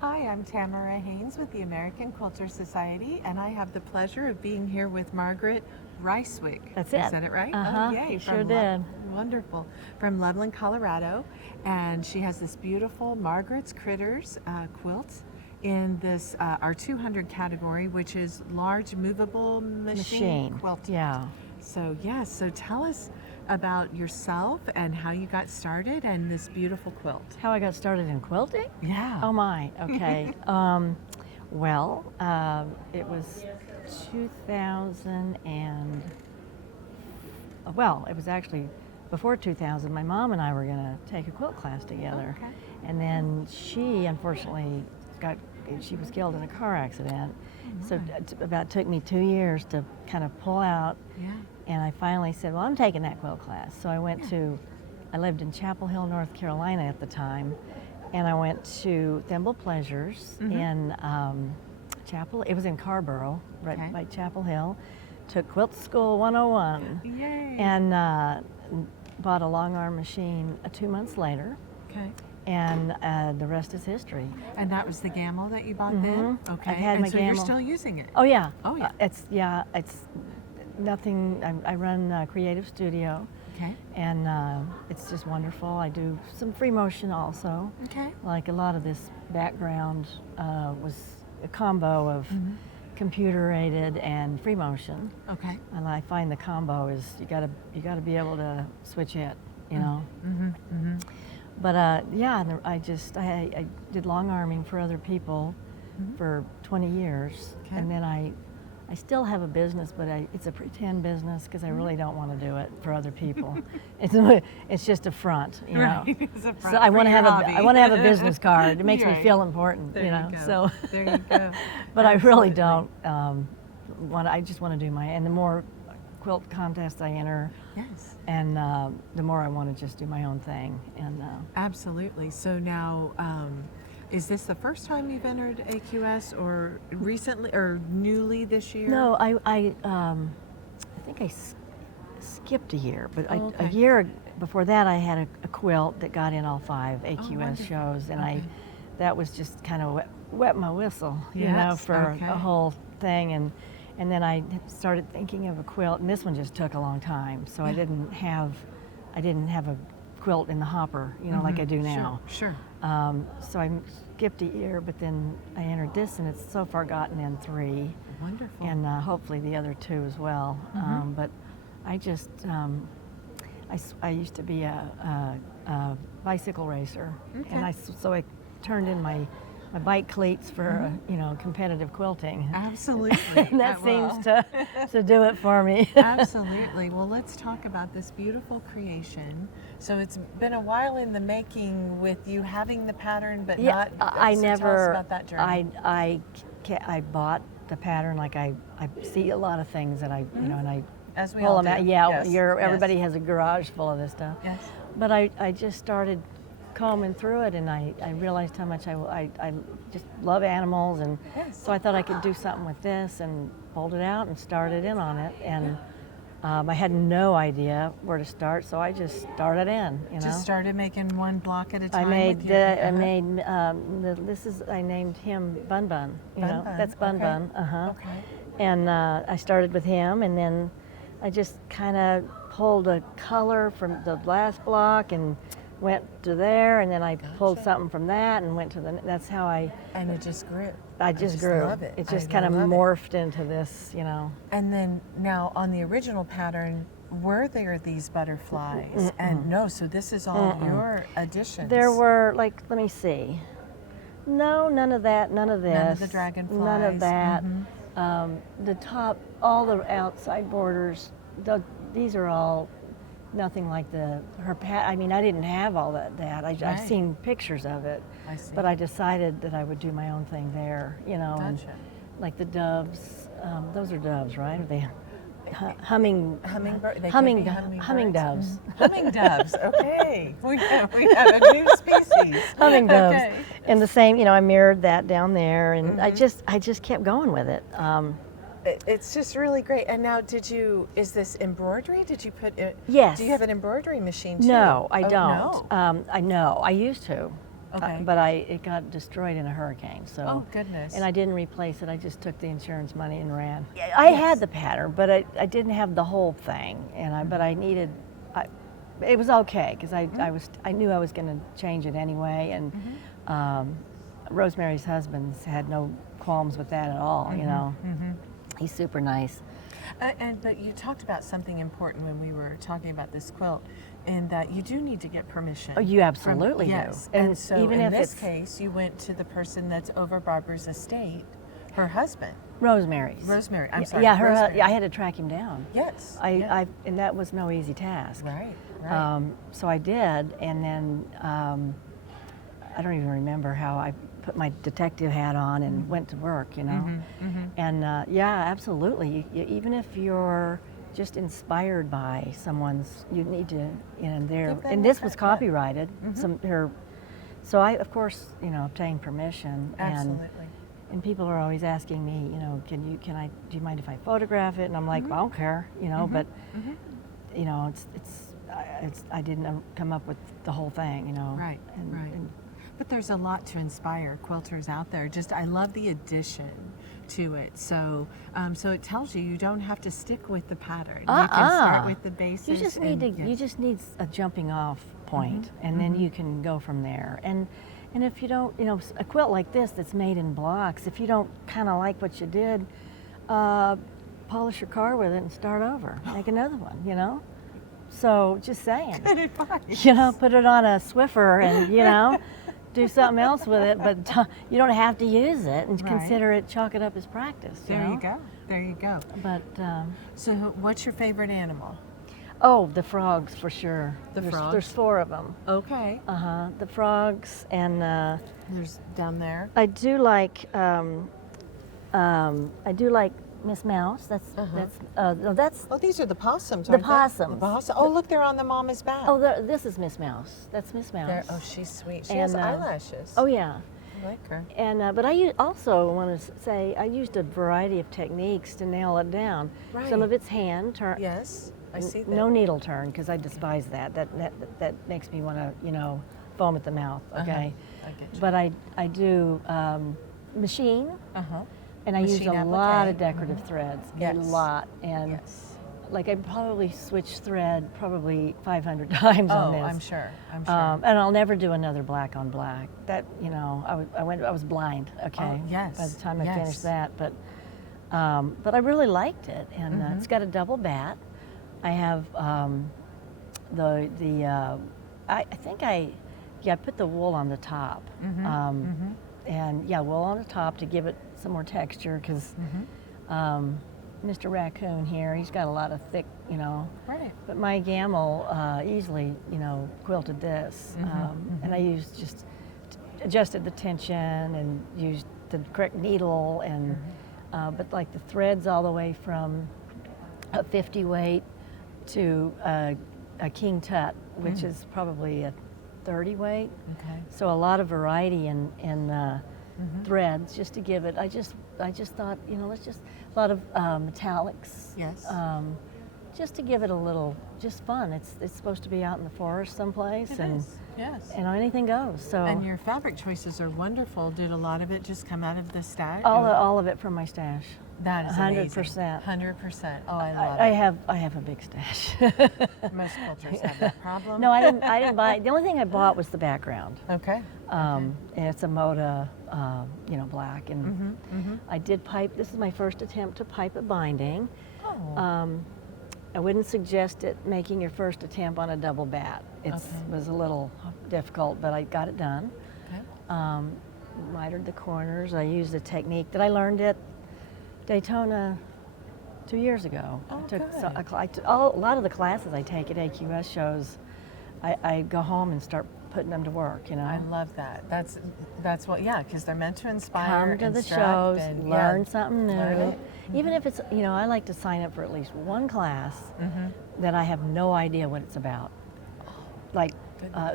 Hi, I'm Tamara Hanes with the American Quilters Society, and I have the pleasure of being here with Margaret Reiswig. That's it. I said it right? Uh-huh. Oh, yay. You sure did. Wonderful. From Loveland, Colorado. And she has this beautiful Margaret's Critters quilt in this, our 200 category, which is large movable machine quilting. Yeah. So, yes, so tell us about yourself and how you got started and this beautiful quilt. How I got started in quilting? Yeah. Oh my, okay. It was 2000 and, well, it was actually before 2000. My mom and I were gonna take a quilt class together. Okay. And then she unfortunately she was killed in a car accident. So it took me 2 years to kind of pull out. Yeah. And I finally said, well, I'm taking that quilt class. So I I lived in Chapel Hill, North Carolina at the time, and I went to Thimble Pleasures in it was in Carborough, right by Chapel Hill. Took Quilt School 101. Yay. And bought a long arm machine 2 months later. Okay. And the rest is history. And that was the Gamble that you bought then? Okay. I've had and my so Gamble. you're still using it? Oh yeah. Oh yeah. It's nothing. I run a creative studio. Okay. And it's just wonderful. I do some free motion also. Okay. Like a lot of this background was a combo of computer aided and free motion. Okay. And I find the combo is you gotta be able to switch it, you know. But I did long arming for other people for 20 years, Okay. and then I still have a business, but it's a pretend business because I really don't want to do it for other people. It's just a front, you know. Right. It's a front So I for want to your have hobby. I want to have a business card. It makes me Right. feel important, There you know. you go. So There you go. but I really Absolutely. don't I just want to do and the more quilt contests I enter, Yes. and the more I want to just do my own thing. And Absolutely. So now, is this the first time you've entered AQS, or recently, or newly this year? no, I think I skipped a year, but Oh, a okay. year before that I had a quilt that got in all 5 AQS wonderful. shows, and Okay. that was just kind of wet my whistle, you know, Yes, for okay. a whole thing. And then I started thinking of a quilt, and this one just took a long time, so I didn't have a quilt in the hopper, you know, like I do now. Sure. So I skipped a year, but then I entered this, and it's so far gotten in 3. Wonderful. And hopefully the other 2 as well. But I just, I used to be a bicycle racer, and so I turned in my bike cleats for competitive quilting. Absolutely. And that seems to do it for me. Absolutely. Well, let's talk about this beautiful creation. So it's been a while in the making with you having the pattern, but not. I so never. Tell us about that journey. I bought the pattern. Like I see a lot of things that I and I As we pull all them out. do. Yeah, Yes. everybody has a garage full of this stuff. Yes. But I just started combing through it, and I realized how much I just love animals, and Yes. so I thought I could do something with this, and pulled it out and started in on it. And I had no idea where to start, so I just started in. You know, Just started making one block at a time. I made with your, I named him Bun Bun. You Bun know, Bun, that's Bun okay. Bun. Okay. And I started with him, and then I just kind of pulled a color from the last block and went to there, and then I pulled something from that and went to that's how And it just grew. I just grew. Love it. It just I kind of love it. morphed into this, you know. And then now on the original pattern, were there these butterflies? And no, so this is all your additions. There were, like, let me see. No, none of that, none of this. None of the dragonflies. None of that. The top, all the outside borders, these are all nothing like I mean, I didn't have all that. I've Right. seen pictures of it, I see. but I decided that I would do my own thing there, you know. And Gotcha. like the doves, those are doves, right? Are they humming doves? Humming doves. Okay. We have a new species. Humming doves. Okay. And the same, you know, I mirrored that down there, and I just kept going with it. It's just really great. And now, is this embroidery? Did you put it? Yes. Do you have an embroidery machine too? No, I Oh, don't. No. I know. I used to. Okay. But it got destroyed in a hurricane. So. Oh, goodness. And I didn't replace it. I just took the insurance money and ran. I had the pattern, but I didn't have the whole thing. But I needed. It was okay because I knew I was going to change it anyway. And Rosemary's husband had no qualms with that at all. You know, he's super nice. But you talked about something important when we were talking about this quilt, in that you do need to get permission. Oh, you absolutely do. Yes. And And so even in if this it's case, you went to the person that's over Barbara's estate, her husband. Rosemary's. Rosemary, I'm sorry. Yeah, Rosemary. I had to track him down. Yes. And that was no easy task. Right, right. So I did, and then I don't even remember how I put my detective hat on and went to work, you know. And yeah, absolutely. Even if you're just inspired by someone's, you need to, Give them and this that, was yeah. copyrighted. So I, of course, obtained permission. Absolutely. And people are always asking me, do you mind if I photograph it? And I'm like, I don't care, but, I didn't come up with the whole thing, Right, right. But there's a lot to inspire quilters out there. I love the addition to it. So it tells you don't have to stick with the pattern. You can start with the basics. You just need a jumping off point, and then you can go from there. And if you don't, a quilt like this that's made in blocks, if you don't kind of like what you did, polish your car with it and start over. Make another one, So just saying. Good advice. Put it on a Swiffer and, do something else with it, but you don't have to use it, and consider it, chalk it up as practice. There you go. There you go. But so what's your favorite animal? oh, the frogs for sure. Frogs? There's 4 of them. Okay. The frogs, and There's down there. I do like Miss Mouse. That's Oh, these are the possums, The aren't they? possums. The possum. Oh, look, they're on the mama's back. oh, this is Miss Mouse. That's Miss Mouse. Oh, she's sweet. She And, has eyelashes. Oh yeah. I like her. And but also want to say I used a variety of techniques to nail it down. Right. Some of it's hand turn. Yes, I see that. No needle turn, because I despise that. That makes me want to foam at the mouth. Okay. I get you. But I do machine, and I use Machine a lot applique. of decorative threads. Yes. A lot, and Yes. like I probably switched thread probably 500 times on Oh, this. I'm sure. I'm sure. And I'll never do another black on black. That I was blind. Okay. Oh, yes, By the time I yes. finished that, but I really liked it, and it's got a double bat. I have I think I put the wool on the top, and wool on the top to give it some more texture, because Mr. Raccoon here, he's got a lot of thick, Right. but my Gamble easily, quilted this, and I adjusted the tension and used the correct needle, and but like the threads all the way from a 50 weight to a King Tut, which is probably a 30 weight. Okay. So a lot of variety in threads, just to give it. I just thought, let's just a lot of metallics. Yes. Just to give it a little, just fun. It's supposed to be out in the forest someplace, It and is. Yes. anything goes. So And your fabric choices are wonderful. Did a lot of it just come out of the stash? all of it from my stash. That is 100%. 100%. Oh, I love I have a big stash. it. Most quilters have that problem. No, I didn't buy. The only thing I bought was the background. Okay. And it's a Moda, black. And I did pipe. This is my first attempt to pipe a binding. Oh. I wouldn't suggest it making your first attempt on a double bat. It was a little difficult, but I got it done. Okay. Mitered the corners. I used a technique that I learned at Daytona 2 years ago. Oh, I took good. a lot of the classes I take at AQS shows. I go home and start putting them to work. I love that. That's what. Yeah, because they're meant to inspire. Come to the instruct, shows, and, learn something new. learn it. Even if it's, I like to sign up for at least one class that I have no idea what it's about. Like,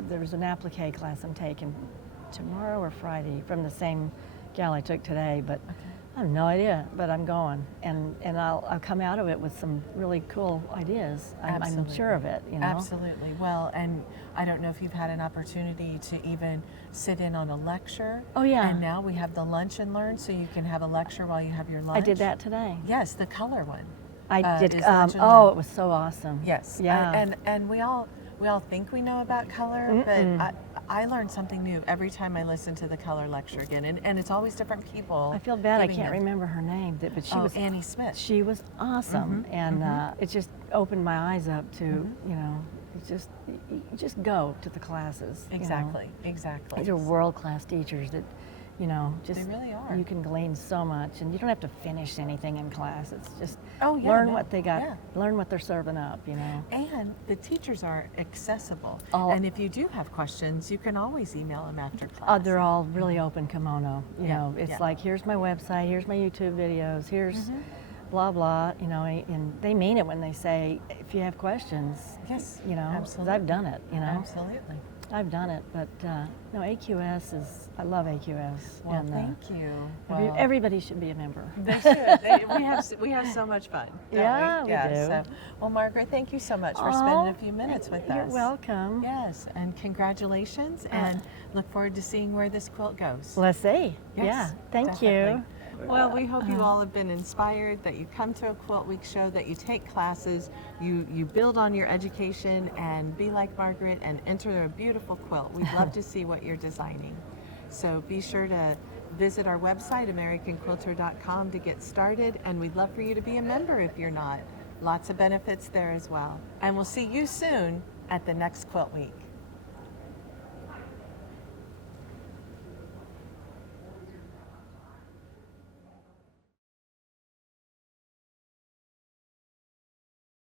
there's an applique class I'm taking tomorrow or Friday from the same gal I took today, but I have no idea, but I'm going, and I'll come out of it with some really cool ideas. I'm sure of it, you know. Absolutely. Well, and I don't know if you've had an opportunity to even sit in on a lecture. Oh yeah. And now we have the lunch and learn, so you can have a lecture while you have your lunch. I did that today. Yes, the color one. I did. is lunch and Oh, learn. it was so awesome. Yes. Yeah. And we all think we know about color, but I learn something new every time I listen to the color lecture again, and it's always different people. I feel bad. I giving can't it. remember her name, but she was Annie Smith. She was awesome, and it just opened my eyes up to you know, you just go to the classes. Exactly. You know. Exactly. These are world-class teachers that, you know, just They really are. you can glean so much, and you don't have to finish anything in class. It's just Yeah, learn no, what they got, yeah. learn what they're serving up, you know. And the teachers are accessible. Oh. And if you do have questions, you can always email them after class. They're all really open kimono. You Yeah, know, it's yeah. like, here's my website, here's my YouTube videos, here's blah blah. You know, and they mean it when they say, if you have questions, Yes, you know, 'cause absolutely. I've done it. You know, Absolutely. I've done it. But no, AQS is. I love AQS. Well, and, thank you. everybody should be a member. They should. We have so much fun. don't Yeah, we do. So, well, Margaret, thank you so much for spending a few minutes with us. You're welcome. Yes, and congratulations, and look forward to seeing where this quilt goes. Let's see. Yes, Yeah. Thank definitely. you. Well, we hope you all have been inspired, that you come to a Quilt Week show, that you take classes, you build on your education, and be like Margaret and enter a beautiful quilt. We'd love to see what you're designing. So be sure to visit our website, AmericanQuilter.com, to get started, and we'd love for you to be a member if you're not. Lots of benefits there as well. And we'll see you soon at the next Quilt Week.